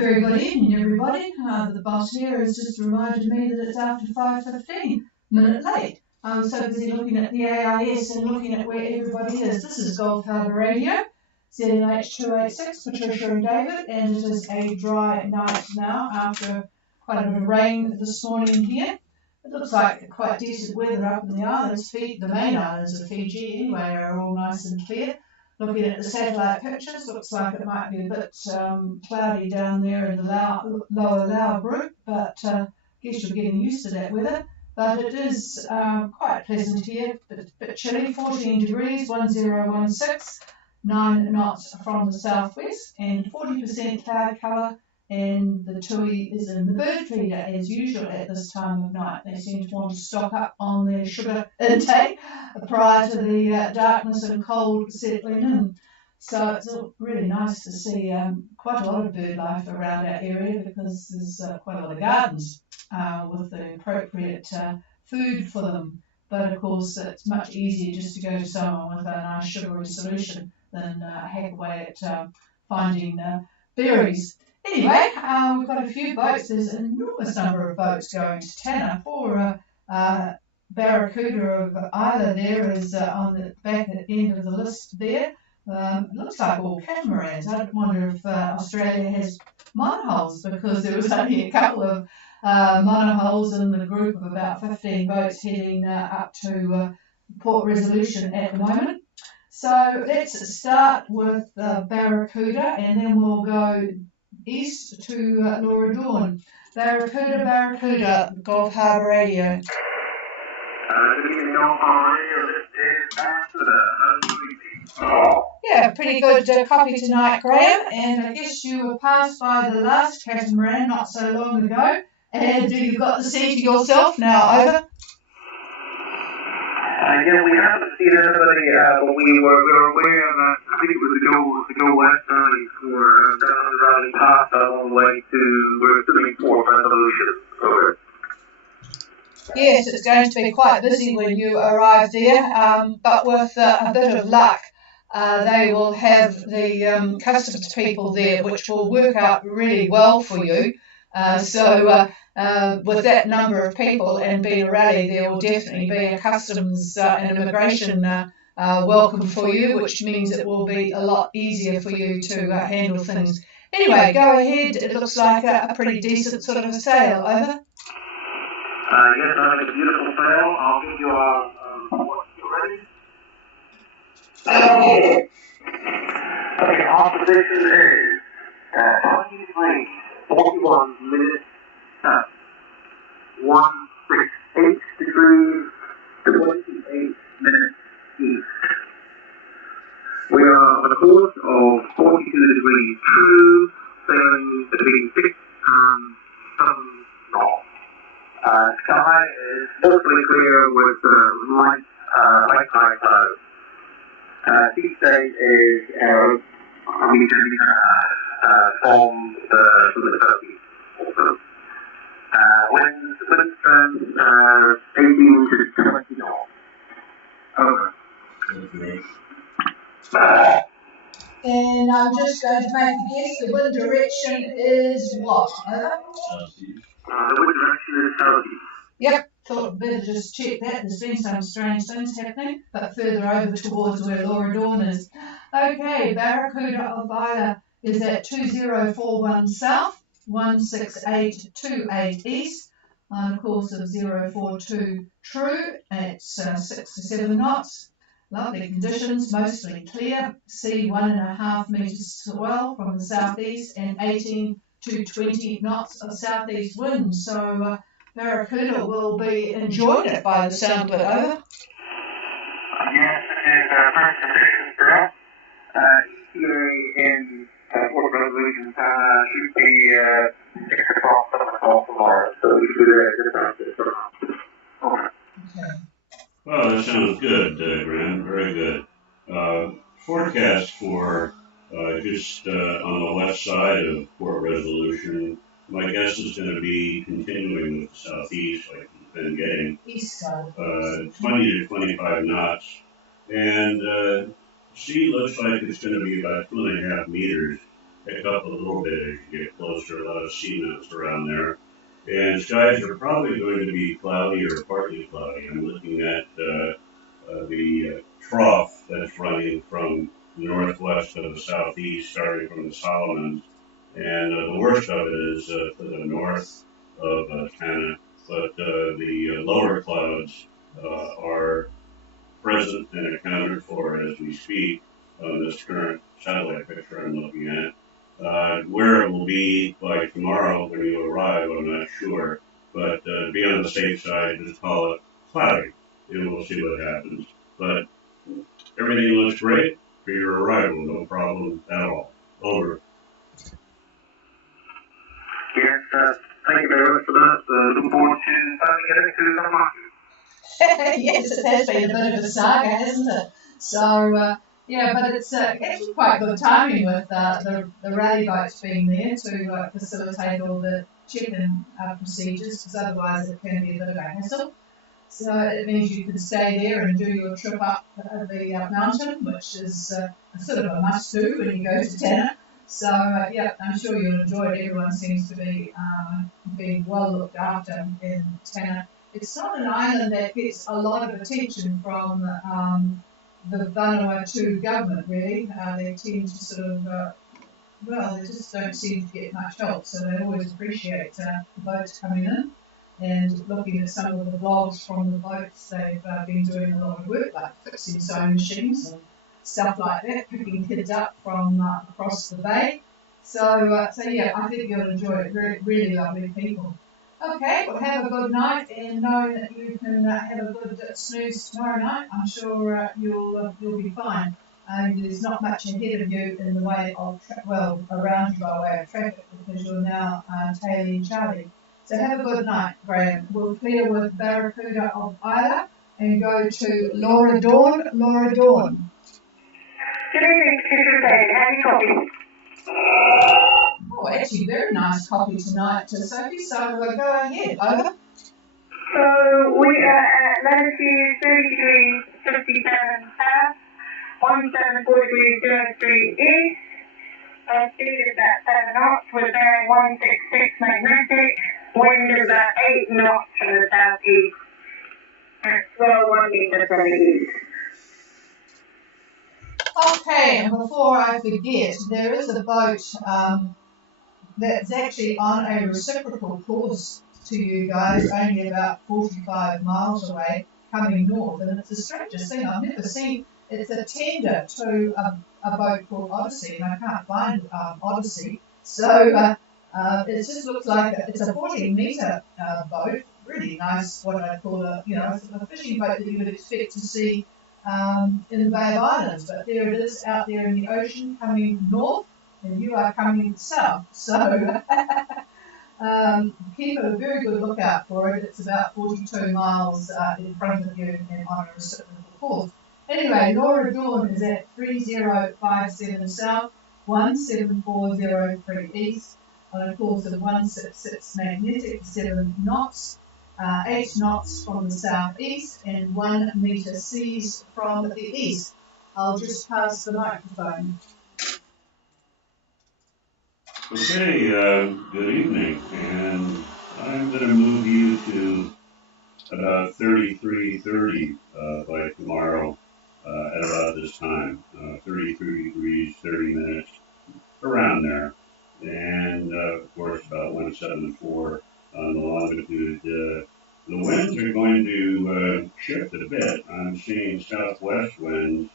very good evening, everybody. The boss here has just reminded me that it's after 5:15, minute late. I was so busy looking at the AIS and looking at where everybody is. This is Gulf Harbour Radio, ZNH286, Patricia and David, and it is a dry night now after quite a bit of rain this morning here. It looks like quite decent weather up in the islands. The main islands of Fiji anyway are all nice and clear. Looking at the satellite pictures, looks like it might be a bit cloudy down there in the lower Lau group, but I guess you're getting used to that weather. But it is quite pleasant here, a bit chilly, 14 degrees, 1016, 9 knots from the southwest, and 40% cloud cover, and the tui is in the bird feeder as usual at this time of night. They seem to want to stock up on their sugar intake prior to the darkness and cold settling in. So it's really nice to see quite a lot of bird life around our area, because there's quite a lot of gardens with the appropriate food for them. But of course it's much easier just to go to someone with a nice sugary solution than hack away at finding berries. Anyway, we've got a few boats. There's an enormous number of boats going to Tanna. Poor Barracuda of Isla there is on the back end of the list there. Looks like all catamarans. I wonder if Australia has monohulls, because there was only a couple of monohulls in the group of about 15 boats heading up to Port Resolution at the moment. So let's start with Barracuda, and then we'll go east to Laura Dawn. Barracuda, Gulf Harbour Radio. Yeah, pretty good copy tonight, Graham. And I guess you were passed by the last catamaran not so long ago, and you've got the sea to yourself now. Over. Yeah, we haven't seen anybody, but we were aware that I think it was the go west early for down routing past all the way to we're assuming Port Resolution. Over. Yes, it's going to be quite busy when you arrive there, but with a bit of luck, they will have the customs people there, which will work out really well for you. With that number of people and being a rally, there will definitely be a customs and immigration welcome for you, which means it will be a lot easier for you to handle things. Anyway, go ahead. It looks like a pretty decent sort of a sail. Over. Yes, I think it's a beautiful sail. I'll give you what you ready? Okay, our position is 23, 41 minutes, 168 degrees, 28 minutes east. We are on a course of 42 degrees true, sailing between 6 and 7 knots. Sky is mostly clear with light high clouds. Sea state is a meter from the southeast also. Wind strength 18 to 20 knots. Over. And I'm just going to make a guess. The wind direction is what? Over. The wind direction is southeast. Yep, thought better just check that. There's been some strange things happening, but further over towards where Laura Dawn is. Okay, Barracuda of Isla is at 2041 south, 16828 east, on a course of 042 true. It's 6 to 7 knots. Lovely conditions, mostly clear. Sea 1.5 metres swell from the southeast, and 18 to 20 knots of southeast wind. So Barracuda will be enjoying it by the sound of it. Over. Yes, it is first position for us. ETA in Port Resolution should be 6 o'clock, 7 o'clock tomorrow, so we should be there at about 6 o'clock. Over. Okay. Oh, that sounds good, Graham. Very good. Forecast for just on the west side of Port Resolution, my guess is going to be continuing with the southeast, like we've been getting. East side. 20 to 25 knots. And sea looks like it's going to be about 2.5 meters. pick up a little bit as you get closer. A lot of seamounts around there. And skies are probably going to be cloudy or partly cloudy. I'm looking at the trough that's running from the northwest to the southeast, starting from the Solomons. And the worst of it is to the north of Tanna, but the lower clouds are present and accounted for as we speak on this current satellite picture I'm looking at. Where it will be by tomorrow when you arrive, I'm not sure, but be on the safe side, just call it cloudy, and we'll see what happens. But everything looks great for your arrival, no problem at all. Over. Yes, thank you very much for that. Looking forward to finally getting to the market. Yes, it has been a bit of a saga, hasn't it? So, yeah, but it's actually quite good timing with the rally boats being there to facilitate all the check-in procedures, because otherwise it can be a bit of a hassle. So it means you can stay there and do your trip up the mountain, which is sort of a must-do when you go to Tanna. So, yeah, I'm sure you'll enjoy it. Everyone seems to be being well looked after in Tanna. It's not an island that gets a lot of attention from the Vanuatu government, really. They tend to sort of, well, they just don't seem to get much help, so they always appreciate the boats coming in. And looking at some of the blogs from the boats, they've been doing a lot of work, like fixing sewing machines and stuff like that, picking kids up from across the bay. So yeah, I think you'll enjoy it. Really lovely people. Okay, well, have a good night, and knowing that you can have a good snooze tomorrow night, I'm sure you'll be fine. There's not much ahead of you in the way of, around you by way of traffic, because you're now tailing Charlie. So have a good night, Graham. We'll clear with Barracuda of Isla and go to Laura Dawn. Laura Dawn. Good evening, Patricia Day. How are you copy? Oh, actually, very nice copy tonight, Sophie. So go ahead. Over. So we are at latitude 33, 57 south, 1743 east. Our speed is at 7 knots. We're bearing 166 magnetic. Wind is at 8 knots to the southeast. And slow 1 meter from the east. Okay, and before I forget, there is a boat that's actually on a reciprocal course to you guys, only about 45 miles away, coming north. And it's the strangest thing I've never seen. It's a tender to a boat called Odyssey, and I can't find Odyssey. So it just looks like it's a 40-metre boat, really nice, what I call a fishing boat that you would expect to see in the Bay of Islands. But there it is out there in the ocean coming north, and you are coming south. So keep a very good lookout for it. It's about 42 miles in front of you and on a reciprocal course. Anyway, Laura Dawn is at 3057 south, 17403 east, on a course of 166 magnetic, 7 knots, 8 knots from the southeast, and 1 metre seas from the east. I'll just pass the microphone. Okay, good evening, and I'm going to move you to about 33:30 by tomorrow at about this time, 33 degrees, 30 minutes, around there, and of course about 174 on the longitude. The winds are going to shift a bit. I'm seeing southwest winds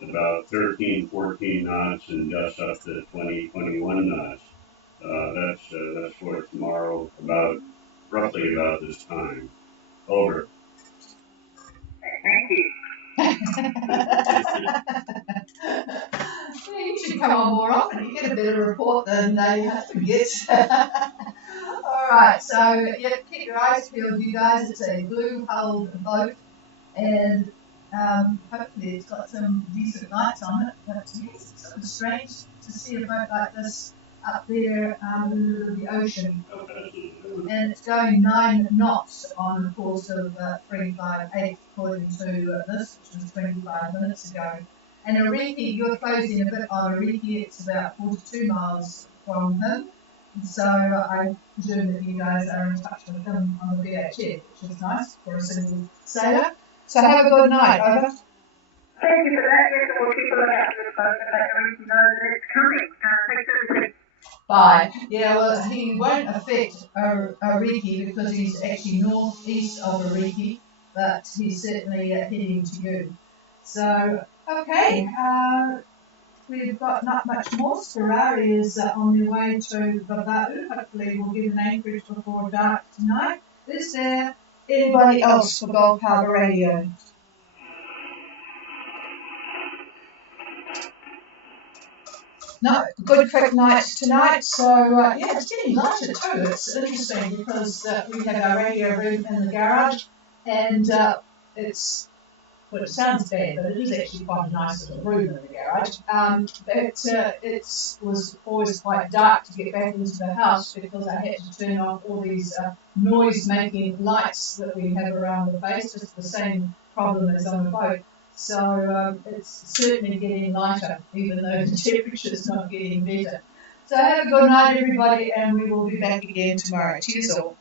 about 13, 14 knots and gusts up to 20, 21 knots. That's for tomorrow, roughly about this time. Over. Thank you. Yeah, you should come on more often. You get a better report than your husband gets. All right, so yeah, keep your eyes peeled, you guys. It's a blue-hulled boat, and hopefully it's got some decent lights on it. But yes, it's sort of strange to see a boat like this up there in the middle of the ocean. And it's going 9 knots on a course of 358, according to this, which was 25 minutes ago. And Ariki, you're closing a bit on Ariki. It's about 42 miles from him. So I presume that you guys are in touch with him on the VHF, which is nice for a single sailor. So have a good night. Over. Thank you for that. Yes, we'll keep looking out for the boat and let everyone know that it's coming. Thanks, everybody. Bye. Yeah, well, he won't affect Ariki because he's actually northeast of Ariki, but he's certainly heading to you. So, okay, we've got not much more. Ferrari is on their way to Babau. Hopefully we'll get an anchorage before dark tonight. Is there anybody else for Gulf Harbour Radio? No, good quick night tonight. So yeah, it's getting lighter too. It's interesting because we have our radio room in the garage, and it's, well, it sounds bad, but it is actually quite a nice little room in the garage. But it was always quite dark to get back into the house because I had to turn off all these noise-making lights that we have around the place. It's the same problem as on the boat. So it's certainly getting lighter, even though the temperature is not getting better. So have a good night, everybody, and we will be back again tomorrow. Cheers all.